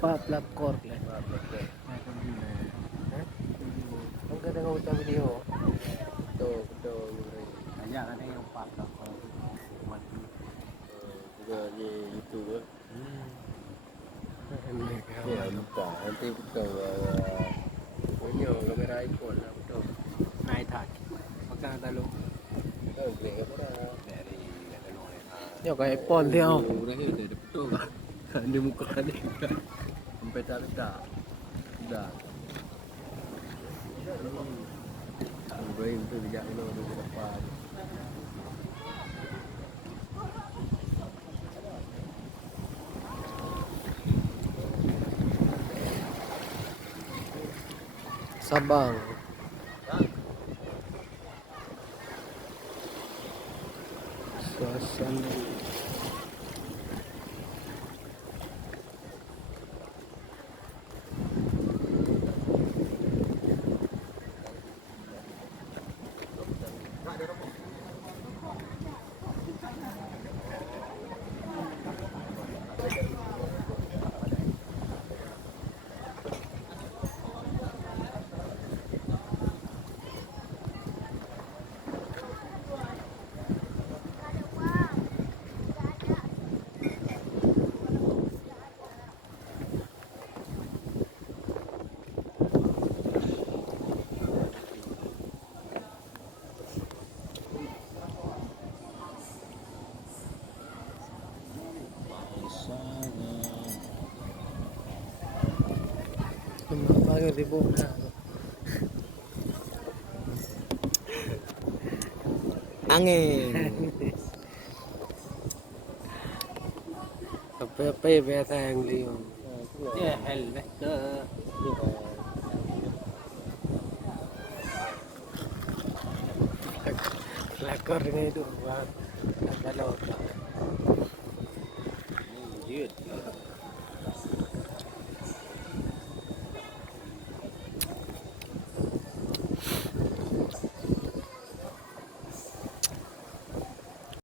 pelakor lah. Ang ganda ng utang video. Betul. Banyak kan yang pak kalau buat Juga di YouTube. Ya, lupa. Nanti betul. Punya kamera iPhone lah betul. naik tak. Makan dalu Kan beli kamera. dari dalu ni. Yo kay iPhone dia. Udah ya, dia betul. Di muka dia. Sampai tak letak. Sudah. Ibrahim tu sejak dulu dia dapat. Sabang. Suasana. Pagi ribut na. Angin. Apa biasa yang liung. Ya helmet ke. Pelakor dengan itu. Kalau Ni jut.